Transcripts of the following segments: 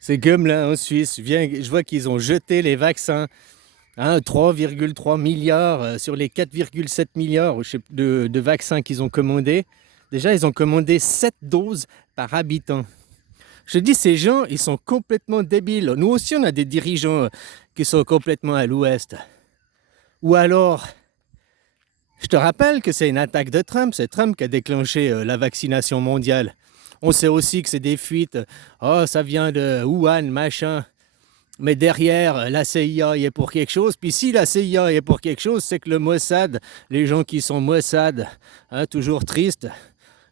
C'est comme là en Suisse, je vois qu'ils ont jeté les vaccins, hein, 3,3 milliards sur les 4,7 milliards de vaccins qu'ils ont commandés. Déjà, ils ont commandé 7 doses par habitant. Je dis, ces gens, ils sont complètement débiles. Nous aussi, on a des dirigeants qui sont complètement à l'ouest. Ou alors, je te rappelle que c'est une attaque de Trump. C'est Trump qui a déclenché la vaccination mondiale. On sait aussi que c'est des fuites. Oh, ça vient de Wuhan, machin. Mais derrière, la CIA est pour quelque chose. Puis si la CIA est pour quelque chose, c'est que le Mossad, les gens qui sont Mossad, hein, toujours tristes,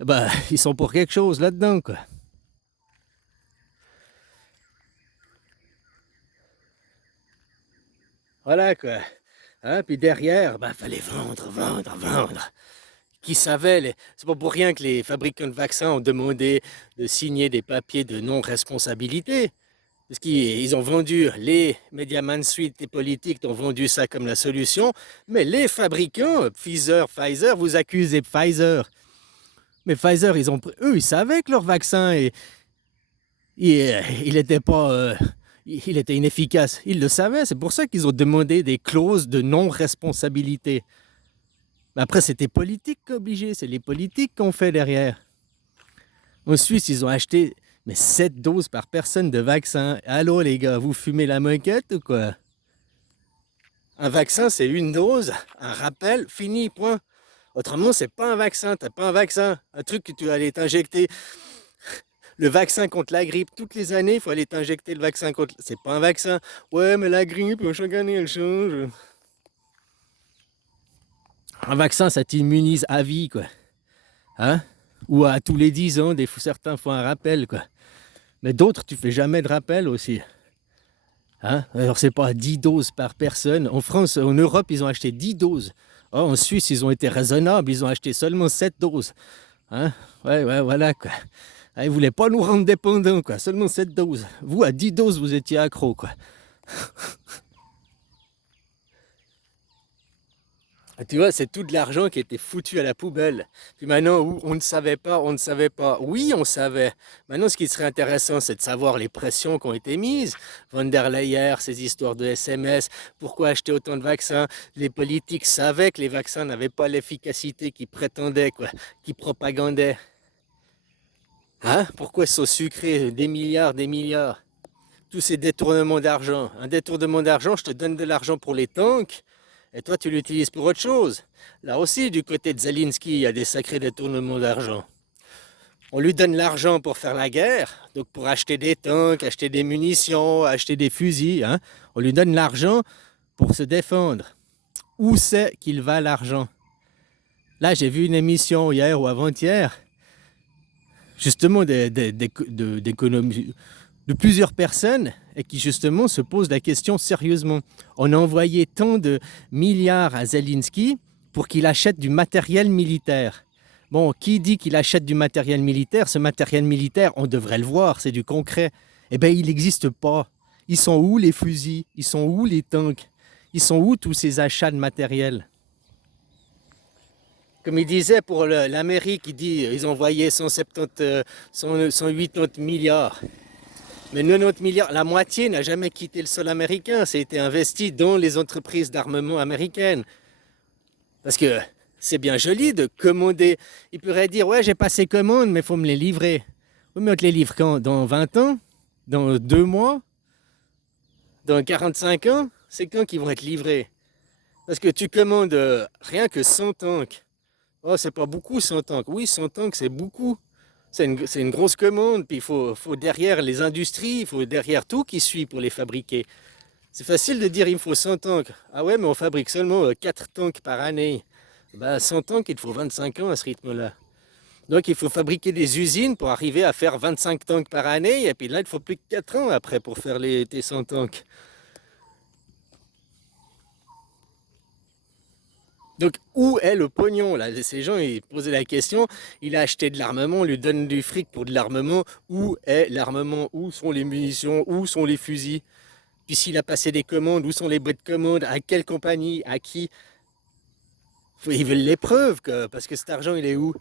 bah, ils sont pour quelque chose là-dedans, quoi. Voilà, quoi. Hein, puis derrière, bah, fallait vendre, vendre, vendre. Qui savait, c'est pas pour rien que les fabricants de vaccins ont demandé de signer des papiers de non-responsabilité. Parce qu'ils ont vendu, les médias mainstream et politiques ont vendu ça comme la solution, mais les fabricants, Pfizer, vous accusez Pfizer. Mais Pfizer, eux, ils savaient que leur vaccin, il était pas, il était inefficace. Ils le savaient, c'est pour ça qu'ils ont demandé des clauses de non-responsabilité. Mais après, c'était politique obligé, c'est les politiques qu'on fait derrière. En Suisse, ils ont acheté 7 doses par personne de vaccin. Allô les gars, vous fumez la moquette ou quoi? Un vaccin, c'est une dose, un rappel, fini, point. Autrement, c'est pas un vaccin, t'as pas un vaccin. Un truc que tu vas aller t'injecter. Le vaccin contre la grippe, toutes les années, il faut aller t'injecter le vaccin contre... C'est pas un vaccin. Ouais, mais la grippe, chaque année, elle change. Un vaccin, ça t'immunise à vie, quoi. Hein? Ou à tous les 10 ans, certains font un rappel, quoi. Mais d'autres, tu fais jamais de rappel aussi. Hein? Alors, c'est pas 10 doses par personne. En France, en Europe, ils ont acheté 10 doses. Oh, en Suisse, ils ont été raisonnables, ils ont acheté seulement 7 doses. Hein? Ouais, voilà, quoi. Ah, ils voulaient pas nous rendre dépendants, quoi. Seulement 7 doses. Vous, à 10 doses, vous étiez accro, quoi. Tu vois, c'est tout de l'argent qui était foutu à la poubelle. Puis maintenant, on ne savait pas, on ne savait pas. Oui, on savait. Maintenant, ce qui serait intéressant, c'est de savoir les pressions qui ont été mises. Von der Leyen, ces histoires de SMS, pourquoi acheter autant de vaccins? Les politiques savaient que les vaccins n'avaient pas l'efficacité qu'ils prétendaient, quoi, qu'ils propagandaient. Hein? Pourquoi ils sont sucrés des milliards, des milliards? Tous ces détournements d'argent. Un détournement d'argent, je te donne de l'argent pour les tanks, et toi tu l'utilises pour autre chose. Là aussi, du côté de Zelensky, il y a des sacrés détournements d'argent. On lui donne l'argent pour faire la guerre, donc pour acheter des tanks, acheter des munitions, acheter des fusils. Hein. On lui donne l'argent pour se défendre. Où c'est qu'il va l'argent? Là, j'ai vu une émission hier ou avant-hier, justement d'économie de plusieurs personnes et qui justement se posent la question sérieusement. On a envoyé tant de milliards à Zelensky pour qu'il achète du matériel militaire. Bon, qui dit qu'il achète du matériel militaire? Ce matériel militaire, on devrait le voir, c'est du concret. Eh bien, il n'existe pas. Ils sont où les fusils? Ils sont où les tanks? Ils sont où tous ces achats de matériel? Comme il disait pour l'Amérique, ils ont envoyé 180 milliards. Mais 90 milliards, la moitié n'a jamais quitté le sol américain. Ça a été investi dans les entreprises d'armement américaines. Parce que c'est bien joli de commander. Il pourrait dire, ouais, j'ai passé commande, mais il faut me les livrer. Oui, mais on te les livre quand? Dans 20 ans? Dans 2 mois? Dans 45 ans? C'est quand qu'ils vont être livrés? Parce que tu commandes rien que 100 tanks. Oh, c'est pas beaucoup 100 tanks. Oui, 100 tanks, c'est beaucoup. C'est une grosse commande, puis il faut derrière les industries, il faut derrière tout qui suit pour les fabriquer. C'est facile de dire il me faut 100 tanks. Ah ouais, mais on fabrique seulement 4 tanks par année. Bah, 100 tanks, il te faut 25 ans à ce rythme-là. Donc il faut fabriquer des usines pour arriver à faire 25 tanks par année, et puis là, il faut plus que 4 ans après pour faire tes 100 tanks. Donc, où est le pognon là? Ces gens, ils posaient la question, il a acheté de l'armement, on lui donne du fric pour de l'armement. Où est l'armement? Où sont les munitions? Où sont les fusils? Puis s'il a passé des commandes, où sont les boîtes de commandes? À quelle compagnie? À qui? Ils veulent les preuves, parce que cet argent, il est où?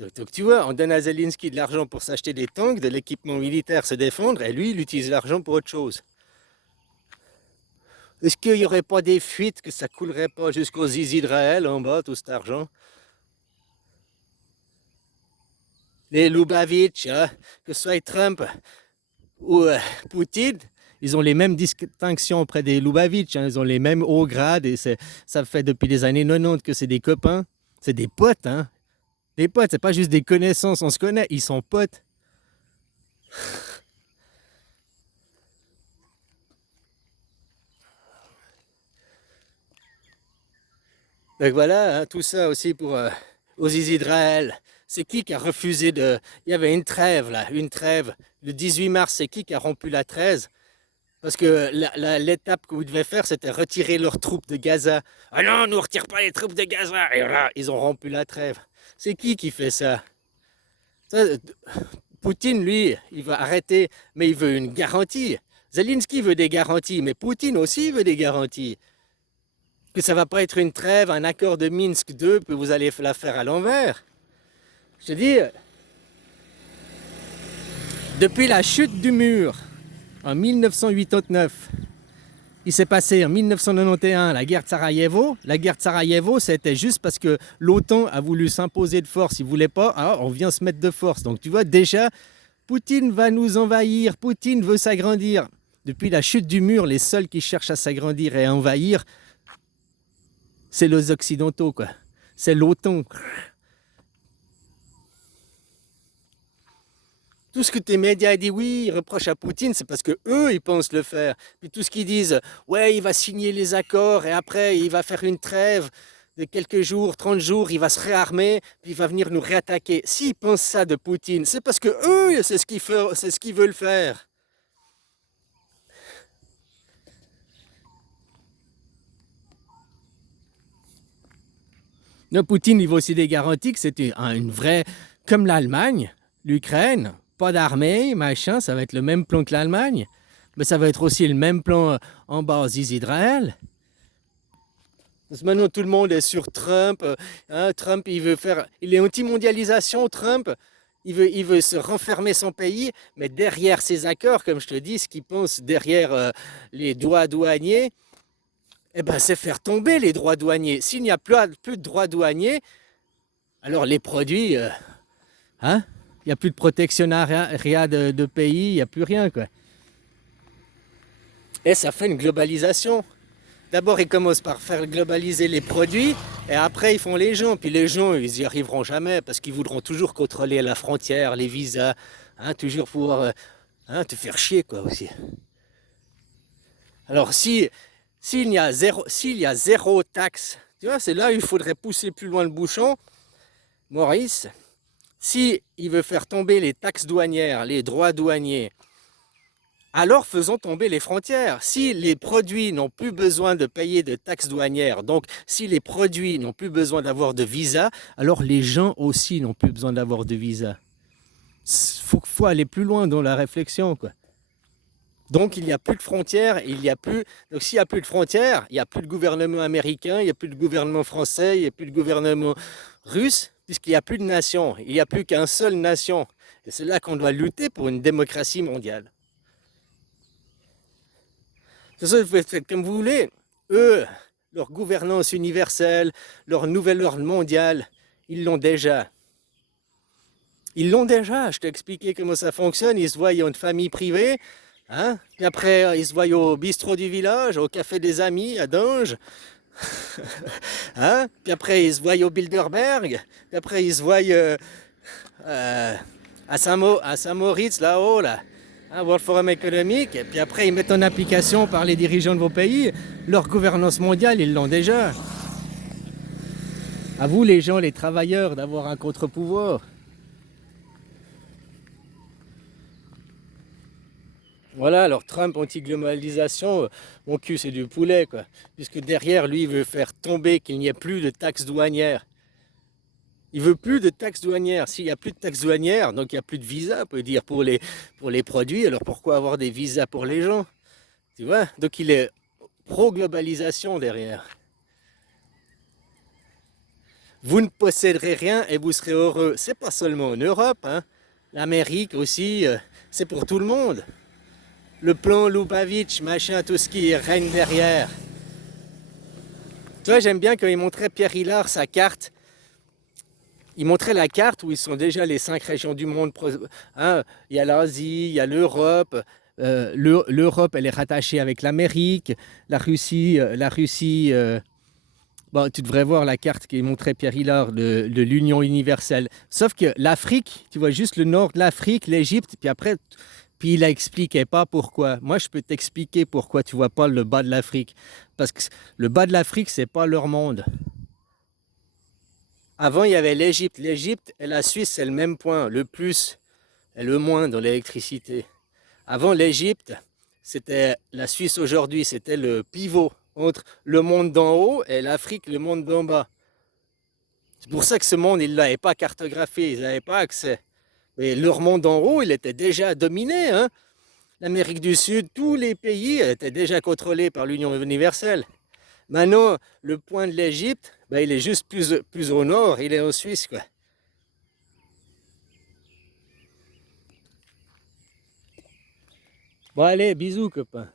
Donc, tu vois, on donne à Zelensky de l'argent pour s'acheter des tanks, de l'équipement militaire, se défendre, et lui, il utilise l'argent pour autre chose. Est-ce qu'il n'y aurait pas des fuites, que ça coulerait pas jusqu'aux Israël en bas, tout cet argent? Les Lubavitch, hein, que ce soit Trump ou Poutine, ils ont les mêmes distinctions auprès des Lubavitch, hein, ils ont les mêmes hauts grades, et ça fait depuis les années 90 que c'est des copains, c'est des potes, hein. Des potes, c'est pas juste des connaissances, on se connaît, ils sont potes. Donc voilà, hein, tout ça aussi pour aux Israël. C'est qui a refusé de... Il y avait une trêve là, une trêve. Le 18 mars, c'est qui a rompu la trêve? Parce que l'étape que vous devez faire, c'était retirer leurs troupes de Gaza. Ah non, nous ne retire pas les troupes de Gaza. Et voilà, ils ont rompu la trêve. C'est qui fait ça? Ça, Poutine, lui, il va arrêter, mais il veut une garantie. Zelensky veut des garanties, mais Poutine aussi veut des garanties. Que ça ne va pas être une trêve, un accord de Minsk 2, que vous allez la faire à l'envers. Je te dis, depuis la chute du mur, en 1989, il s'est passé en 1991 la guerre de Sarajevo. La guerre de Sarajevo, c'était juste parce que l'OTAN a voulu s'imposer de force. Il ne voulait pas, ah, on vient se mettre de force. Donc tu vois, déjà, Poutine va nous envahir, Poutine veut s'agrandir. Depuis la chute du mur, les seuls qui cherchent à s'agrandir et à envahir, c'est les Occidentaux, quoi. C'est l'OTAN. Tout ce que tes médias disent, oui, ils reprochent à Poutine, c'est parce que eux, ils pensent le faire. Puis tout ce qu'ils disent, ouais, il va signer les accords et après, il va faire une trêve de quelques jours, 30 jours, il va se réarmer, puis il va venir nous réattaquer. S'ils pensent ça de Poutine, c'est parce que eux, c'est ce qu'ils veulent faire. Le Poutine, il veut aussi des garanties que c'était une vraie, comme l'Allemagne, l'Ukraine, pas d'armée, machin, ça va être le même plan que l'Allemagne, mais ça va être aussi le même plan en bas d'Israël. Parce que maintenant tout le monde est sur Trump. Hein, Trump, il est anti-mondialisation, Trump. Il veut se renfermer son pays, mais derrière ces accords, comme je te dis, ce qu'il pense derrière les droits douaniers, eh ben, c'est faire tomber les droits douaniers. S'il n'y a plus de droits douaniers, alors les produits, hein, il n'y a plus de protectionnariat de pays, il n'y a plus rien, quoi. Et ça fait une globalisation. D'abord, ils commencent par faire globaliser les produits, et après, ils font les gens. Puis les gens, ils n'y arriveront jamais, parce qu'ils voudront toujours contrôler la frontière, les visas, hein, toujours pouvoir te faire chier, quoi, aussi. Alors, s'il y a zéro taxe, tu vois, c'est là où il faudrait pousser plus loin le bouchon. Maurice, si il veut faire tomber les taxes douanières, les droits douaniers, alors faisons tomber les frontières. Si les produits n'ont plus besoin de payer de taxes douanières, donc si les produits n'ont plus besoin d'avoir de visa, alors les gens aussi n'ont plus besoin d'avoir de visa. Faut aller plus loin dans la réflexion, quoi. Donc il n'y a plus de frontières, donc s'il n'y a plus de frontières, il n'y a plus de gouvernement américain, il n'y a plus de gouvernement français, il n'y a plus de gouvernement russe, puisqu'il n'y a plus de nation, il n'y a plus qu'une seule nation. Et c'est là qu'on doit lutter pour une démocratie mondiale. C'est ça, vous faites comme vous voulez. Eux, leur gouvernance universelle, leur nouvel ordre mondial, ils l'ont déjà. Ils l'ont déjà, je t'ai expliqué comment ça fonctionne, ils se voient en famille privée, hein? Puis après ils se voient au bistrot du village, au café des amis, à Dange, hein? Puis après ils se voient au Bilderberg, puis après ils se voient à Saint-Moritz là-haut, là. Hein, World Forum économique, et puis après ils mettent en application par les dirigeants de vos pays leur gouvernance mondiale, ils l'ont déjà. À vous les gens, les travailleurs, d'avoir un contre-pouvoir. Voilà, alors Trump anti-globalisation, mon cul c'est du poulet, quoi. Puisque derrière lui il veut faire tomber qu'il n'y ait plus de taxes douanières. Il veut plus de taxes douanières. S'il n'y a plus de taxes douanières, donc il n'y a plus de visa, on peut dire, pour les produits, alors pourquoi avoir des visas pour les gens? Tu vois? Donc il est pro-globalisation derrière. Vous ne posséderez rien et vous serez heureux. C'est pas seulement en Europe, hein. L'Amérique aussi, c'est pour tout le monde. Le plan Lubavitch, machin, tout ce qui règne derrière. Tu vois, j'aime bien quand il montrait Pierre Hillard sa carte. Il montrait la carte où ils sont déjà les 5 régions du monde. Hein, il y a l'Asie, il y a l'Europe. L'Europe, elle est rattachée avec l'Amérique. La Russie, bon, tu devrais voir la carte qui montrait Pierre Hillard de l'Union universelle. Sauf que l'Afrique, tu vois juste le nord de l'Afrique, l'Égypte, puis après, puis il n'expliquait pas pourquoi. Moi, je peux t'expliquer pourquoi tu vois pas le bas de l'Afrique. Parce que le bas de l'Afrique, c'est pas leur monde. Avant, il y avait l'Égypte. L'Égypte et la Suisse, c'est le même point, le plus et le moins dans l'électricité. Avant, l'Égypte, c'était la Suisse aujourd'hui, c'était le pivot entre le monde d'en haut et l'Afrique, le monde d'en bas. C'est pour ça que ce monde, ils ne l'avaient pas cartographié, ils n'avaient pas accès. Mais leur monde d'en haut, il était déjà dominé, hein. L'Amérique du Sud, tous les pays étaient déjà contrôlés par l'Union universelle. Maintenant, le point de l'Égypte, ben, il est juste plus au nord, il est en Suisse, quoi. Bon, allez, bisous, copain.